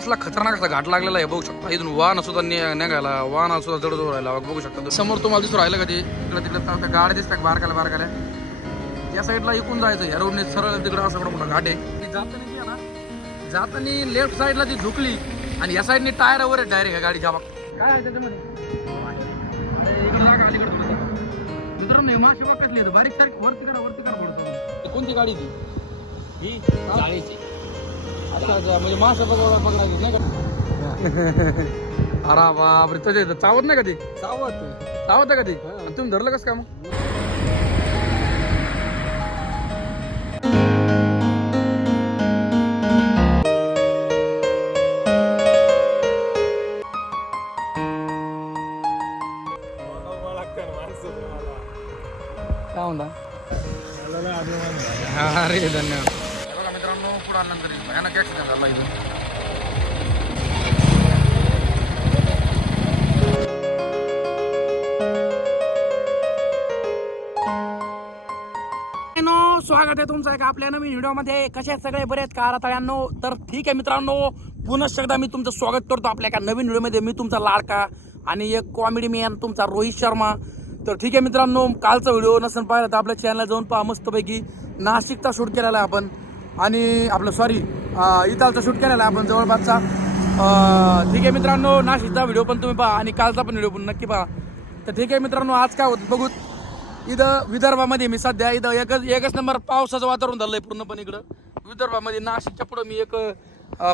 असला खतरनाक असा घाट लागलेला आहे बघू शकता. इथून वाहन सुद्धा निघायला वाहन सुद्धा जड जवळ राहिला बघू शकता समोर तुम्हाला दिसून राहिलं का ते? इकडे तिकडे गाड गाड्या दिसतात बारकाल्या बारकाल्या? या साईडला इकून जायचं या रोडने सरळ तिकडे असं मोठा घाट आहे. जाताना जाताना लेफ्ट साईडला ती झुकली. आणि या साईडने टायर वर डायरेक्ट गाडीच्या बाग काय आहे त्याच्यामध्ये? मित्रांनो माशी बारीक सारखी वरती करा वरती करा पडतो कोणती गाडी ती? ही जाळीची अच्छा म्हणजे बघा पकडायची नाही का? अरे बापरे त्याच्या इथं चावत नाही का ती? सावत चावत आहे का ती? आणि तुम्ही धरलं कसं का मग? काय म्हणता? अरे धन्यवाद. बघा मित्रांनो भयानक झाला स्वागत आहे तुमचं एका आपल्या नवीन व्हिडिओमध्ये. कसे आहेत सगळे? बरे आहेत का? तळ्यांनो तर ठीक आहे मित्रांनो. पुनश्च एकदा मी तुमचं स्वागत करतो आपल्या एका नवीन व्हिडिओमध्ये. मी तुमचा लाडका आणि एक कॉमेडी मॅन तुमचा रोहित शर्मा. तर ठीक आहे मित्रांनो कालचा व्हिडिओ नसेल पाहिला तर आपल्या चॅनलला जाऊन पहा मस्तपैकी. नाशिकचा शूट केलेला आहे आपण. आणि आपलं सॉरी इतालचा शूट केलेला आहे आपण जवळपासचा. ठीक आहे मित्रांनो नाशिकचा व्हिडिओ पण तुम्ही पहा आणि कालचा पण व्हिडिओ पण नक्की पहा. तर ठीक आहे मित्रांनो आज काय होतं बघू इथं विदर्भामध्ये मी सध्या इथं एकच एकच नंबर पावसाचं वातावरण झालंय पूर्णपणे इकडं. विदर्भामध्ये नाशिकच्या पुढं मी एक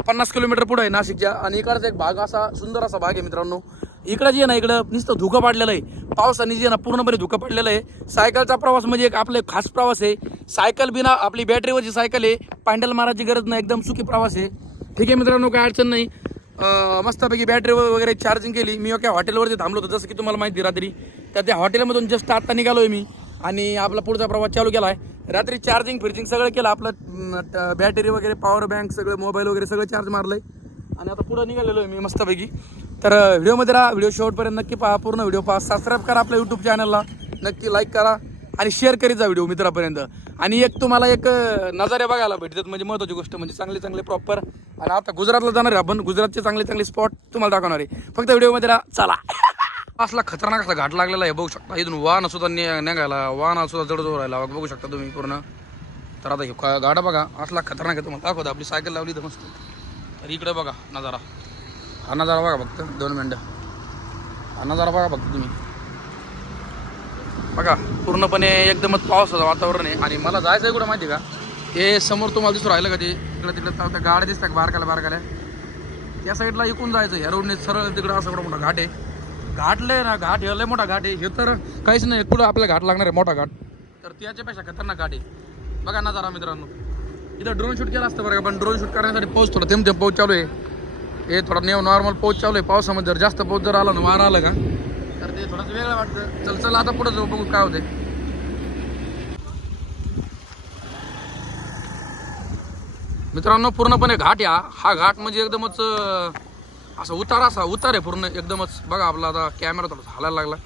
पन्नास किलोमीटर पुढं आहे नाशिकच्या. आणि इकडचा एक भाग असा सुंदर असा भाग आहे मित्रांनो. इकडं जे ना इकडं नुसतं धुकं पाडलेलं आहे. पावसाने जे ना पूर्णपणे धुकं पडलेलं आहे. सायकलचा प्रवास म्हणजे एक आपलं खास प्रवास आहे. सायकल बिना आपली बॅटरीवरची सायकल आहे. पॅन्डल मारायची गरज नाही एकदम सुखी प्रवास आहे. ठीक आहे मित्रांनो काय अडचण नाही. मस्तपैकी बॅटरी वगैरे चार्जिंग केली. मी एका हॉटेलवरती थांबलो होतो जसं की तुम्हाला माहिती आहे रात्री. तर त्या हॉटेलमधून जस्ट आत्ता निघालो आहे मी. आणि आपला पुढचा प्रवास चालू केला आहे रात्री चार्जिंग फिर्जिंग सगळं केलं. आपलं बॅटरी वगैरे पॉवर बँक सगळं मोबाईल वगैरे सगळं चार्ज मारलं आहे आणि आता पुढं निघालेलो आहे मी मस्तपैकी. तर व्हिडिओमध्ये राहा व्हिडिओ शेवटपर्यंत नक्की पहा पूर्ण व्हिडिओ पहा. सबस्क्राईब करा आपल्या यूट्यूब चॅनलला नक्की लाईक करा आणि शेअर करीत जा व्हिडिओ मित्रापर्यंत. आणि एक तुम्हाला एक नजारे बघायला भेटतात म्हणजे महत्त्वाची गोष्ट म्हणजे चांगले चांगले प्रॉपर आणि आता गुजरातला जाणार आहे आपण. गुजरातचे चांगले चांगले स्पॉट तुम्हाला दाखवणार आहे. फक्त व्हिडिओमध्ये राहा चला. असला खतरनाक असा घाट लागलेला आहे बघू शकता. इथून वाहन सुद्धा निघायला वाहन सुद्धा जड जवळ राहिला बघू शकता तुम्ही पूर्ण. तर आता हे गाडा बघा. असला खतरनाक आहे तुम्हाला दाखवतो. आपली सायकल लावली तर मस्त. तर इकडे बघा नजारा. हा नजारा बघा फक्त दोन मिनटं. हा नजारा बघा फक्त तुम्ही. बघा पूर्णपणे एकदमच पावसाचं वातावरण आहे आणि मला जायचं आहे कुठं माहिती आहे का? हे समोर तुम्हाला दिसून राहिलं का ते? इकडं तिकडं त्या त्या गाड्या दिसतात बारकाल्या बारकाल्या? त्या साईडला इकून जायचं ह्या रोडने सरळ तिकडं असं एवढा मोठा घाट आहे. घाट लय ना घाट हे लय मोठा घाट आहे. हे तर काहीच नाही कुठं आपल्याला घाट लागणार आहे मोठा घाट. तर त्याच्यापेक्षा खतरनाक घाट आहे. बघा ना जरा मित्रांनो. इथं ड्रोन शूट केला असतं बरं का पण ड्रोन शूट करण्यासाठी पाऊस थोडा थेंब थेंब पाऊस चालू आहे. हे थोडा नेव नॉर्मल पाऊस चालू आहे. पावसामध्ये जर जास्त पाऊस जर आला ना वारा आला का तर ते थोडंसं वेगळं वाटतं. चल चल आता पुढं जाऊ बघू काय होते मित्रांनो पूर्णपणे घाट या. हा घाट म्हणजे एकदमच असा उतार असा उतार आहे पूर्ण एकदमच. बघा आपला आता कॅमेरा थोडासा हालायला लागला.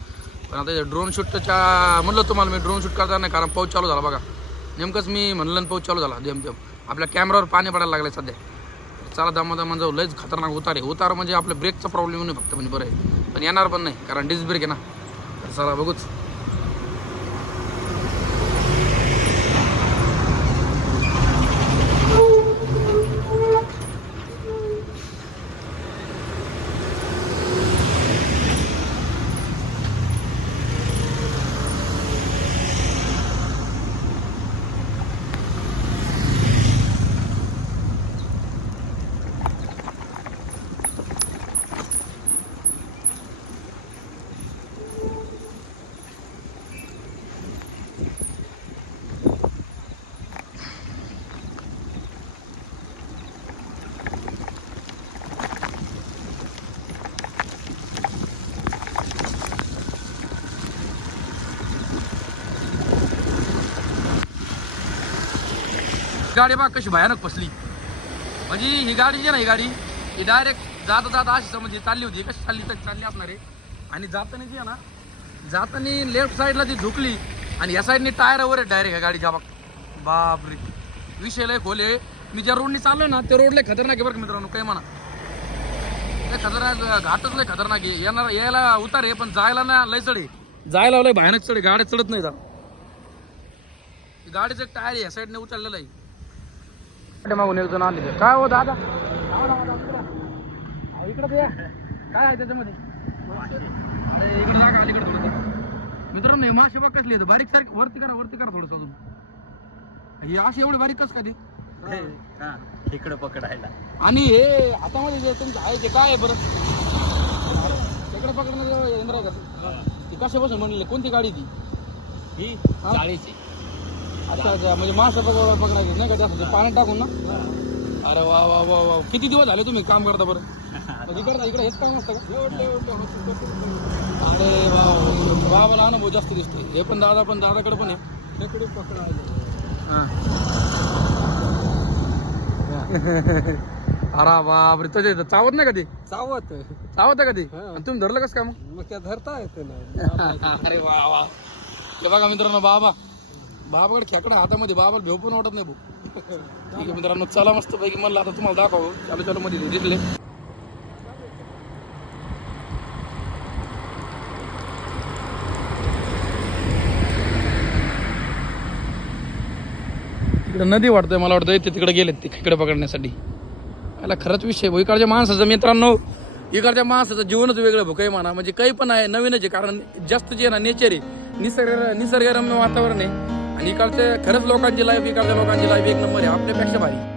पण आता ड्रोन शूटच्या म्हणलं तुम्हाला मी ड्रोन शूट करता नाही कारण पाऊस चालू झाला बघा. नेमकंच मी म्हणलं आणि पाऊस चालू झाला. जेमतेम आपल्या कॅमेरावर पाणी पडायला लागलं सध्या. चला दमा जाऊ लयच खतरनाक उतार आहे. उतार म्हणजे आपल्या ब्रेकचा प्रॉब्लेम नाही फक्त म्हणजे बरं आहे. पण येणार पण नाही कारण डिस्क ब्रेक आहे ना. चला बघूच. गाडी बा कशी भयानक फसली. म्हणजे ही गाडी जी ना ही गाडी ही डायरेक्ट जाता जाता अशी म्हणजे चालली होती. कशी चालली तर चालली असणार. आहे आणि जाताना जी आहे ना जाताना लेफ्ट साईडला ती झुकली आणि या साईडने टायरवर आहे डायरेक्ट या गाडीच्या बाग बापरे. विषय लय खोले मी ज्या रोडने चाललोय ना त्या रोडला खतरनाक आहे बरं का मित्रांनो काय म्हणा. लय खतरनाक घाटच लय खतरनाक आहे. येणार यायला उतार आहे पण जायला ना लय चढे जायला लय भयानक चढे गाड्या चढत नाही गाडीचं एक टायर या साईडने उचललेलं आहे. मागून एक जण आले काय हो दादा? इकडे. काय आहे त्याच्यामध्ये? इकडे. मित्रांनो हे मासे बघ कसले. बारीक सारखे वरती करा वरती करा थोडस अजून. हे अशी एवढी बारीक कस का ते इकडे पकडायला. आणि हे हातामध्ये जे तुमचं आहे ते काय आहे बरं? तिकडे पकडणं यंत्र आहे का? ती कशापासून म्हणले कोणती गाडी ती? ही हा? अच्छा अच्छा म्हणजे मासे पकड पकडायची नाही का जास्त? पाण्यात टाकून ना? अरे वा वा वा वा. किती दिवस झाले तुम्ही काम करता बरं? मग इकडे इकडे हेच काम असतं का? अरे वा. बाबाला अनुभव जास्त दिसतोय. हे पण दादा पण दादाकडे पण आहे. अरे बापरे तुझे चावत नाही का ते? चावत. चावत का ते? हा. आणि तुम्ही धरलं कसं काय मग? मग त्या धरता येते ना. अरे वा वा. बघा मित्रांनो बाबा. बाबाकडे खेकडा हातामध्ये बाबाला भेव पण वाटत नाही भाऊ. ठीक आहे मित्रांनो चला मस्त पैकी म्हणलं आता तुम्हाला दाखव. चालू चालू मध्ये दिसले तिकडे नदी वाटतंय मला वाटतं. ते तिकडे गेलेत ते खेकडे पकडण्यासाठी. याला खरंच विषय भाऊ. इकडच्या माणसाचं मित्रांनो इकडच्या माणसाचं जीवनच वेगळं भो काही म्हणा. म्हणजे काही पण आहे. नवीनच आहे. कारण जास्त जे आहे ना नेचर आहे. निसर्ग निसर्गरम्य वातावरण आहे. आणि इकडचे खरंच लोकांची लाईफ इकडच्या लोकांची लाईफ एक नंबर आहे. आपल्यापेक्षा भारी.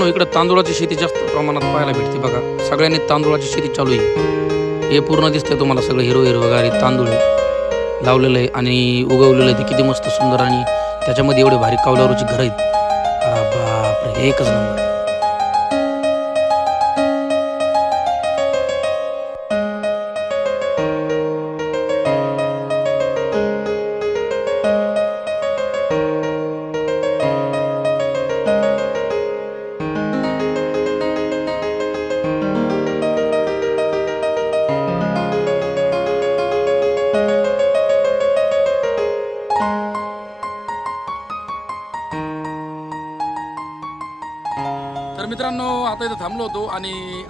मित्रांनो इकडे तांदूळाची शेती जास्त प्रमाणात पाहायला भेटते बघा. सगळ्यांनी तांदूळाची शेती चालू आहे. हे पूर्ण दिसतंय तुम्हाला सगळं हिरो हिरवगारी तांदूळ आहे लावलेलं आहे आणि उगवलेलं आहे. ते किती मस्त सुंदर आणि त्याच्यामध्ये एवढे भारी कौलारूची घरं आहेत. बापरे एकच नंबर.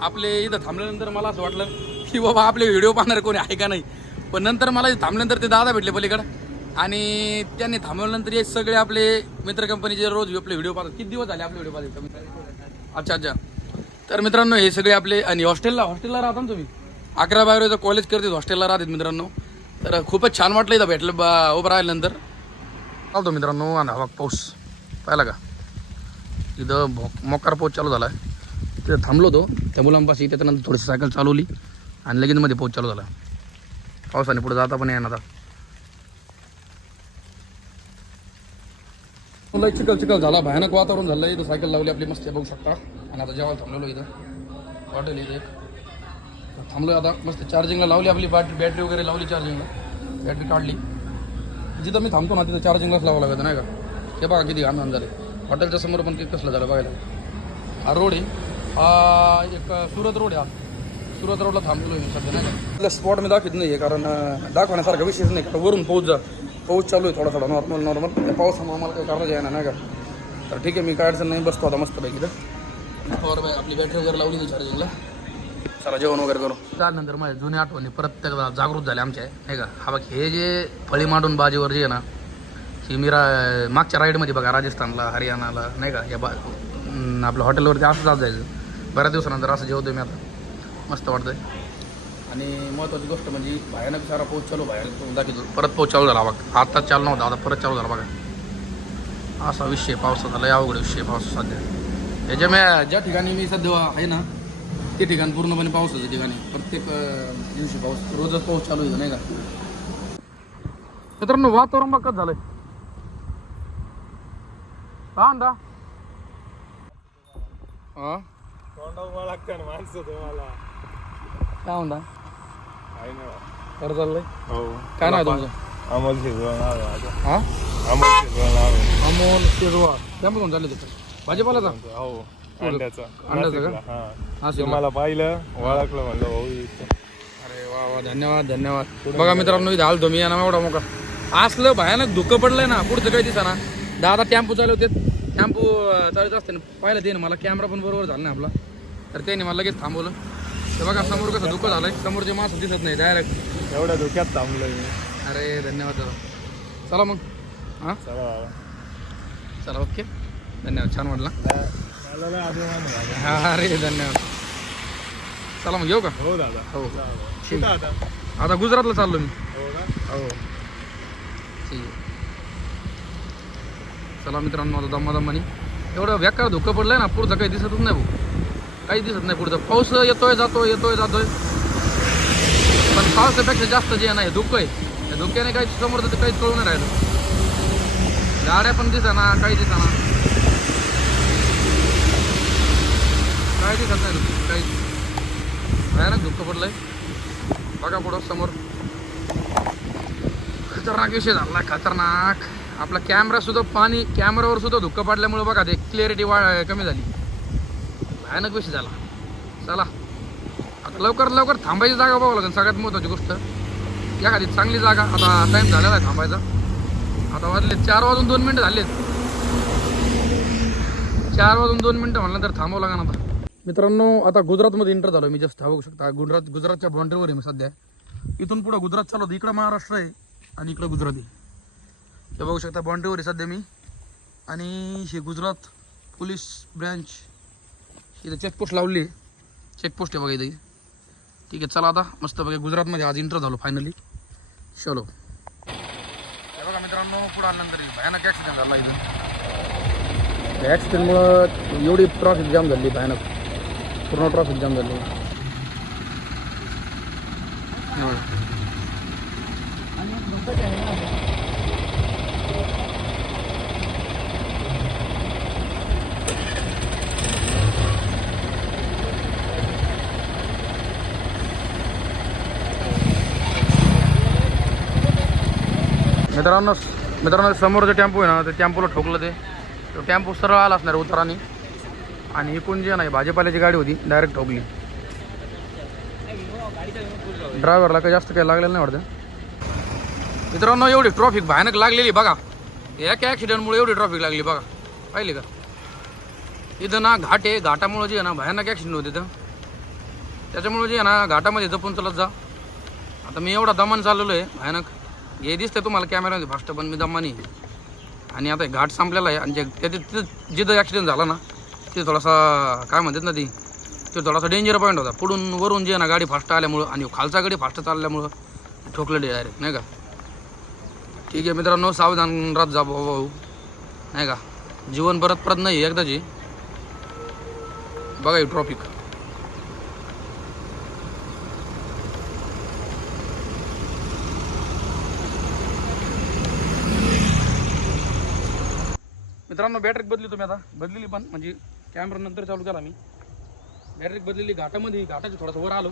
आपले इथं थांबल्यानंतर मला असं वाटलं की बाबा आपले व्हिडिओ पाहणार कोणी आहे का नाही? पण नंतर मला थांबल्यानंतर ते दादा भेटले पलीकडं. आणि त्यांनी थांबवल्यानंतर हे सगळे आपले मित्र कंपनीचे रोज आपले व्हिडिओ पाहतात. किती दिवस झाले आपले व्हिडिओ पाहतात अच्छा अच्छा. तर मित्रांनो हे सगळे आपले आणि हॉस्टेलला हॉस्टेलला राहता ना तुम्ही? अकरा बारावीचं कॉलेज करतात हॉस्टेलला राहतात मित्रांनो. तर खूपच छान वाटलं इथं भेटलं बा उभं राहिल्यानंतर. चालतो मित्रांनो आणि हवा पाऊस. पाहिला का? इथं भो मोकार पाऊस चालू झाला आहे तिथं थांबलो होतो. त्या मुलांपाशी त्याच्यानंतर थोडीशी सायकल चालवली आणि लगेच मध्ये पाऊस चालू झाला. पावसाने पुढे जाता पण येणार आता. लय चिखल चिखल झाला. भयानक वातावरण झालं इथं सायकल लावली आपली मस्त बघू शकता. आणि आता जेव्हा थांबलेलो इथं. हॉटेल इथं एक. थांबलो आता. मस्त चार्जिंगला लावली आपली बॅटरी बॅटरी वगैरे लावली चार्जिंगला बॅटरी काढली. जिथं मी थांबतो ना तिथं चार्जिंगलाच लावावं लागतं नाही का? हे बघा किती घाण झाले. हॉटेलच्या समोर पण किती कसलं झालं बघायला. हा रोड आहे. हा एक सुरत रोड आहे सुरत रोडला थांबलो मी सध्या नाही का? स्पॉट मी दाखवत नाही आहे कारण अं, दाखवण्यासारखा विषयच नाही. कारण वरून पाऊस जा पाऊस चालू आहे थोडा थोडा नॉर्मल नॉर्मल त्या पावसामुळे आम्हाला काही करता येणार नाही का? तर ठीक आहे मी काय अडचण नाही बसतो आता मस्तपैकी तर पॉवर बॅग आपली बॅटरी वगैरे लावली चार्जिंगला चला जेवण वगैरे करू. त्यानंतर माझ्या जुन्या आठवणी परत एकदा जागृत झाल्या आमच्या नाही का? हा बघ हे जे फळी मांडून बाजीवर जे आहे ना ही मीरा मागच्या राईडमध्ये बघा राजस्थानला हरियाणाला नाही का? या बा अं, आपलं हॉटेलवरती असं जात जायचं. बऱ्याच दिवसानंतर असं जेवतो मी आता. मस्त वाटतंय. आणि महत्त्वाची गोष्ट म्हणजे भयानक सारा पाऊस चालू बाहेर दाखवतो परत पाऊस चालू झाला बघा. आता चालू नव्हता आता परत चालू झाला बघा. असा विषय पावसाचा लय अवघड विषय पाऊस सध्या. त्याच्या मी ज्या ठिकाणी मी सध्या आहे ना ते ठिकाण पूर्णपणे पावसाचं ठिकाणी. प्रत्येक दिवशी पाऊस रोजच पाऊस चालू आहे नाही का? मित्रांनो वातावरण बघत कसं झालंय. हा अंदा. हा? माणसं तुम्हाला. काय म्हणता? आहे ना बरं चाललंय? हो. काय नाव आहे तुमचं? अमोल शेजवळ नाव आहे माझं. हा? अमोल नाव आहे. अमोल शेजवा त्यामध्ये झाले तिथे भाजीपालाचा? हो. अंड्याचं. अंड्याचं का? हा. हा तुम्हाला पाहिलं ओळखलं म्हणलं भाऊ इथं. अरे वा वा धन्यवाद धन्यवाद. बघा मित्रांनो इथं आलो तुम्ही ना एवढा मोका असलं भयानक धुकं पडलंय ना पुढचं काही दिसा ना दादा टेम्पो चालवते टेम्पो चालत असते ना पाहिलं ते ना मला कॅमेरा पण बरोबर झाला ना आपला. तर त्याने मला लगेच थांबवलं. ते बघा समोर कसं धुकं झालंय. समोरचे माणसं दिसत नाही डायरेक्ट एवढ्या धोक्यात थांबलो मी. अरे धन्यवाद दादा. चला मग. हां? चला. चला ओके. धन्यवाद. छान वाटला. आहे. अरे धन्यवाद. चला मग येऊ का? हो दादा. हो. कुठं आता? आता गुजरातला चाललो मी. हो हो. ठीक. आहे चला मित्रांनो आता दम्मा दम्मानी एवढं बेकार धुकं पडलंय ना पुढचं काही दिसतच नाही भाऊ. काही दिसत नाही पुढचं. पाऊस येतोय जातोय येतोय जातोय. पण पावसापेक्षा जास्त जे नाही ना धुकं आहे. त्या धुक्याने काही समोर तर काहीच कळून राहिलं. गाड्या पण दिसा काही दिसा काय दिसत नाही काही. भयानक धुकं पडलंय. बघा पुढं समोर. खतरनाक विषय झाला खतरनाक. आपला कॅमेरा सुद्धा पाणी कॅमेरावर सुद्धा धुक्क पडल्यामुळे बघा ते क्लिअरिटी वा कमी झाली. भयानक विषय झाला. चला. आता लवकरात लवकर थांबायची जागा बघावं लागेल सगळ्यात महत्त्वाची गोष्ट. एखादी चांगली जागा आता टाईम झालेला आहे थांबायचा. आता वाजले चार वाजून दोन मिनटं झालेत. चार वाजून दोन मिनटं म्हणलं तर थांबावं लागेल आता. मित्रांनो आता गुजरातमध्ये इंटर झालो मी जस्ट बघू शकता. गुजरात गुजरातच्या बाउंड्रीवर आहे मी सध्या. इथून पुढं गुजरात चालू होतं. इकडं महाराष्ट्र आहे आणि इकडं गुजरात. आहे हे बघू शकता बाउंड्रीवर आहे सध्या मी. आणि हे गुजरात पोलीस ब्रँच इथं चेकपोस्ट लावली. चेकपोस्ट आहे बघा इथे. ठीक आहे चला आता. मस्त बघा गुजरातमध्ये आज इंटर झालो फायनली चलो. बघा मित्रांनो पुढं आल्यानंतर भयानक ॲक्सिडेंट झाला इथं. ॲक्सिडेंटमुळं एवढी ट्रॉफिक जाम झाली भयानक. पूर्ण ट्रॉफिक जाम झाली. आणि मित्रांनो मित्रांनो समोर जे टेम्पो आहे ना ते टेम्पोला ठोकलं ते. तो टेम्पो सरळ आला असणार उतराने. आणि इकून जी नाही ना भाजीपाल्याची गाडी होती डायरेक्ट ठोकली. ड्रायव्हरला काही जास्त काही लागलेलं नाही वाटतं. मित्रांनो एवढी ट्रॉफिक भयानक लागलेली बघा. एक ॲक्सिडेंटमुळे एवढी ट्रॉफिक लागली बघा. पाहिली का? इथं ना घाट आहे घाटामुळं जे आहे ना भयानक ॲक्सिडेंट होते इथं. त्याच्यामुळे जे आहे ना घाटामध्ये जपून चलत जा. आता मी एवढा दमन चाललेलो आहे भयानक. हे दिसतंय तुम्हाला कॅमेरामध्ये फास्ट पण मी दमानी आणि आता घाट संपलेला आहे. आणि जे त्याचे तिथं जिथं ॲक्सिडेंट झाला ना ते थोडासा काय म्हणतात ना ती ते थोडासा डेंजर पॉईंट होता. पुढून वरून जे ना गाडी फास्ट आल्यामुळं आणि खालचा गाडी फास्ट चालल्यामुळं ठोकलं डायरेक्ट नाही का? ठीक आहे मित्रांनो सावधान राहत जा भाऊ भाऊ. नाही का? जीवन परत परत नाही एकदाची. बघा ही ट्रॉफिक मित्रांनो बॅटरी बदली तुम्ही आता. बदलेली पण म्हणजे कॅमेरा नंतर चालू केला मी. बॅटरी बदलेली घाटामध्ये घाटाची थोडासा वर आलो.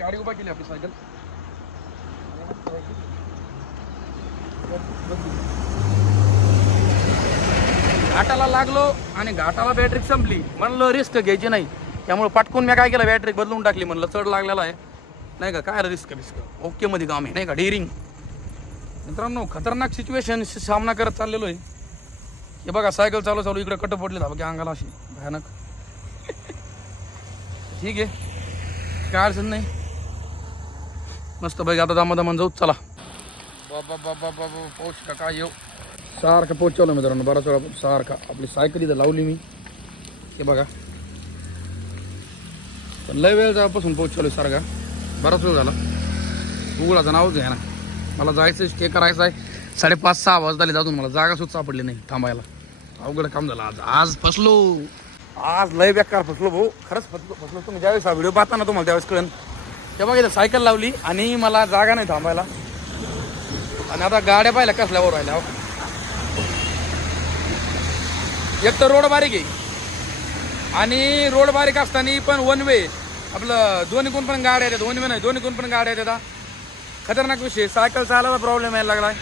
गाडी उभा केली आपली सायकल. घाटाला लागलो आणि घाटाला बॅटरी संपली. म्हणलं रिस्क घ्यायची नाही. त्यामुळे पटकून मी काय केलं बॅटरी बदलून टाकली. म्हणलं चढ लागलेला आहे. नाही का काय रिस्क रिस्क ओके मध्ये काम आहे नाही का डेअरिंग मित्रांनो खतरनाक सिच्युएशन सामना करत चाललेलो आहे. हे बघा सायकल चालू चालू इकडे कट पडली बघा अंगाला अशी भयानक. ठीक आहे काय अडचण नाही. मस्त बाई आता दामा दामान जाऊ चला. बाबा बाबा बाबा पाऊस का काय येऊ? सारखं पोच चालू मित्रांनो बराच वेळा सारखा. आपली सायकल इथं लावली मी. हे बघा. पण लय वेळ जापासून पोच चालू सारखा बराच वेळ झाला. उघडाचं नावच घ्या ना. मला जायचं स्टे करायचं आहे साडेपाच सहा वाजता आले जाऊन मला जागा सुद्धा सापडली नाही थांबायला. अवघड काम झालं आज. आज फसलो. आज लय बेकार फसलो भाऊ. खरंच फसलो फसलो तुम्ही. ज्यावेळेस हा व्हिडिओ पाहता ना तुम्हाला त्यावेळेस कळन तेव्हा इथं सायकल लावली आणि मला जागा नाही थांबायला. आणि आता गाड्या पाहिल्या कसल्यावर राहिल्या हो. एक तर रोड बारीक आहे. आणि रोड बारीक असताना पण वन वे आपलं दोन्ही कोण पण गाड्या येतात वन वे नाही दोन्ही कोण पण गाड्या येतात खतरनाक विषय. सायकल चालायला प्रॉब्लेम यायला लागलाय.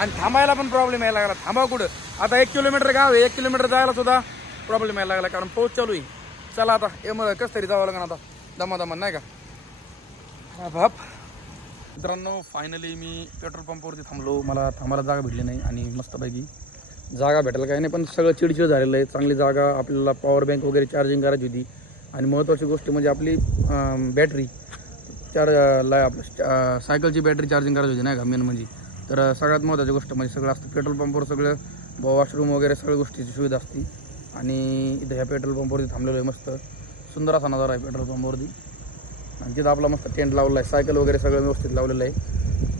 आणि थांबायला पण प्रॉब्लेम यायला लागला. थांबा कुठं? आता एक किलोमीटर गाव आहे एक किलोमीटर जायला सुद्धा प्रॉब्लेम यायला लागला. कारण पाऊस चालू आहे. चला आता एम मग कसं तरी जावं लागणार आता. दमा दमा नाही का? हा बाप. मित्रांनो फायनली मी पेट्रोल पंपवरती थांबलो. मला थांबायला जागा भेटली नाही आणि मस्तपैकी जागा भेटायला काही नाही पण सगळं चिडचिड झालेलं आहे. चांगली जागा आपल्याला पॉवर बँक वगैरे चार्जिंग करायची होती. आणि महत्त्वाची गोष्ट म्हणजे आपली बॅटरी चार ला आपलं सायकलची बॅटरी चार्जिंग करायची होती नाही का मेन म्हणजे. तर सगळ्यात महत्त्वाची गोष्ट म्हणजे सगळं असतं पेट्रोल पंपवर सगळं वॉशरूम वगैरे सगळ्या गोष्टीची सुविधा असते. आणि इथं ह्या पेट्रोल पंपवरती थांबलेलो आहे मस्त. सुंदर असा नजारा आहे पेट्रोल पंपवरती. आणि तिथं आपला मस्त टेंट लावला आहे सायकल वगैरे सगळं व्यवस्थित लावलेलं आहे.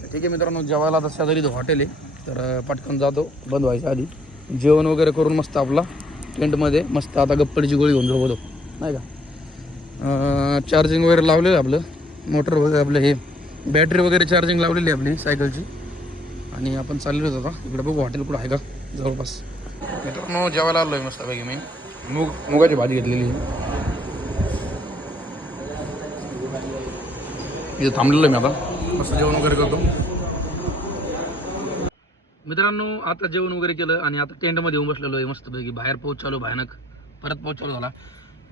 ठीक आहे मित्रांनो जेवायला आता शेजारी हॉटेल आहे. तर पटकन जातो बंद व्हायच्या आधी. जेवण वगैरे करून मस्त आपला टेंटमध्ये मस्त आता गप्पडीची गोळी घेऊन झोपवतो नाही का? चार्जिंग वगैरे लावलेलं आहे आपलं. मोटर वगैरे आपलं हे बॅटरी वगैरे चार्जिंग लावलेली आहे आपली सायकलची. आणि आपण चाललेलो आता. इकडे बघू हॉटेल कुठं आहे का. जवळपास. मित्रांनो जेवायला आलो आहे मस्तपैकी मी. मूग मुगाची भाजी घेतलेली. आहे इथं थांबलेलो आहे मी आता. मस्त जेवण वगैरे करतो. मित्रांनो आता जेवण वगैरे केलं आणि आता टेंटमध्ये येऊन बसलेलो आहे मस्तपैकी. बाहेर पाऊस चालू भयानक. परत पाऊस चालू झाला.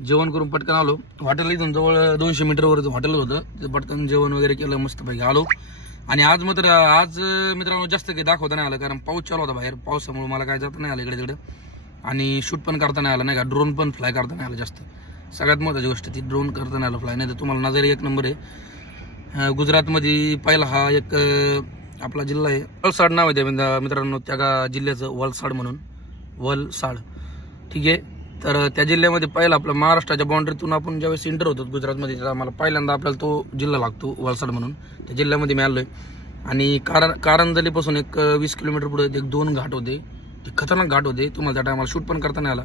जेवण करून पटकन आलो. हॉटेल इथून जवळ दोनशे मीटरवर हॉटेल होतं. ते पटकन जेवण वगैरे केलं मस्तपैकी आलो. आणि आज मात्र आज मित्रांनो जास्त काही दाखवता नाही आलं कारण पाऊस चालू होता बाहेर. पावसामुळे मला काय जाता नाही आलं इकडे तिकडे आणि शूट पण करता नाही आलं नाही का? ड्रोन पण फ्लाय करता नाही आलं जास्त. सगळ्यात महत्त्वाची गोष्ट ती ड्रोन करता नाही आलं फ्लाय नाही तर तुम्हाला नजर एक नंबर आहे. गुजरातमध्ये पहिला हा एक आपला जिल्हा आहे. वलसाड नाव आहे त्या मित्रांनो त्या गा जिल्ह्याचं वलसाड म्हणून. वलसाड. ठीक आहे? तर त्या जिल्ह्यामध्ये पहिला आपला महाराष्ट्राच्या बाउंड्रीतून आपण ज्यावेळेस इंटर होतो गुजरातमध्ये तर आम्हाला पहिल्यांदा आपल्याला तो जिल्हा लागतो वलसाड म्हणून. त्या जिल्ह्यामध्ये मी आलो आहे आणि कारण कारंजलीपासून एक वीस किलोमीटर पुढे एक दोन घाट होते. ते खतरनाक घाट होते. तुम्हाला त्या टायमाला शूट पण करता नाही आला.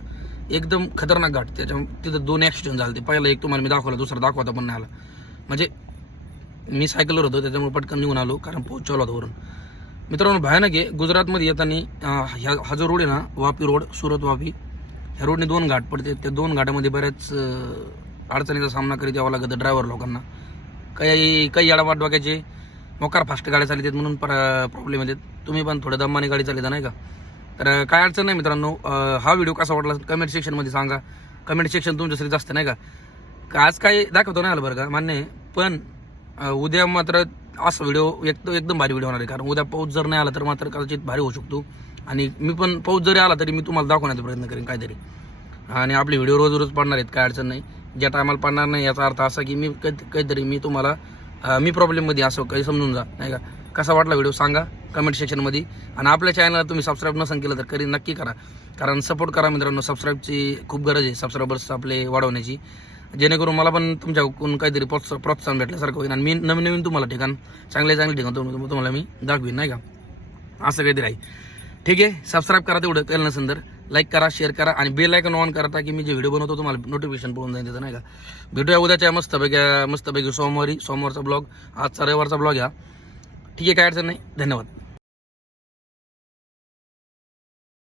एकदम खतरनाक घाट. त्याच्या तिथं दोन ॲक्सिडेंट झाले ते पहिला एक तुम्हाला मी दाखवला दुसरा दाखवता पण नाही आला. म्हणजे मी सायकलवर होतो त्याच्यामुळे पटकन निघून आलो कारण पाऊस चालू होता वरून. मित्रांनो भयानक आहे. गुजरातमध्ये येताना ह्या हा जो रोड आहे ना वापी रोड सुरत वापी ह्या रोडने दोन घाट पडते. त्या दोन घाटामध्ये बऱ्याच अडचणीचा सामना करीत यावा लागतं ड्रायव्हर लोकांना. काही काही याडावाट वागायचे मोकार फास्ट गाड्या आहेत म्हणून प्रॉब्लेम येतात. तुम्ही पण थोड्या दमाने गाडी चालता नाही का? तर काय अडचण नाही मित्रांनो. हा व्हिडिओ कसा वाटला कमेंट सेक्शनमध्ये सांगा. कमेंट सेक्शन तुमच्यासाठी जास्त नाही का? आज काही दाखवतो नाही आलं बरं का? मान्य आहे. पण उद्या मात्र असा व्हिडिओ एक एकदम भारी व्हिडिओ होणार आहे. कारण उद्या पाऊस जर नाही आला तर मात्र कदाचित भारी होऊ शकतो. आणि मी पण पाऊस जरी आला तरी मी तुम्हाला दाखवण्याचा प्रयत्न करेन काहीतरी. आणि आपले व्हिडिओ रोज रोज पडणार आहेत काय अडचण नाही. ज्या टायमाला पडणार नाही याचा अर्थ असा की मी काहीतरी मी तुम्हाला मी प्रॉब्लेममध्ये असं काही समजून जा नाही का? कसा वाटला व्हिडिओ सांगा कमेंट सेक्शनमध्ये आणि आपल्या चॅनलला तुम्ही सबस्क्राईब नसेल केलं तर करी नक्की करा. कारण सपोर्ट करा मित्रांनो सबस्क्राईबची खूप गरज आहे सबस्क्रायबर्स आपले वाढवण्याची. जेणेकरून मला पण तुमच्याकडून काहीतरी प्रोत्साह प्रोत्साहन भेटल्यासारखं होईल. आणि मी नवीन नवीन तुम्हाला ठिकाण चांगले चांगले ठिकाण तुम्हाला मी दाखवीन नाही का? असं काहीतरी आहे. ठीक आहे? सबस्क्राईब करा तेवढं कळलं नसेल तर लाईक करा शेअर करा आणि बेल आयकन ऑन करा की मी जे व्हिडिओ बनवतो तुम्हाला नोटिफिकेशन पळून जाईल त्याचं नाही का? भेटूया उद्याच्या मस्तपैकी मस्तपैकी सोमवारी सोमवारचा ब्लॉग आजचा रविवारचा ब्लॉग या ठीक आहे काय अडचण नाही. धन्यवाद.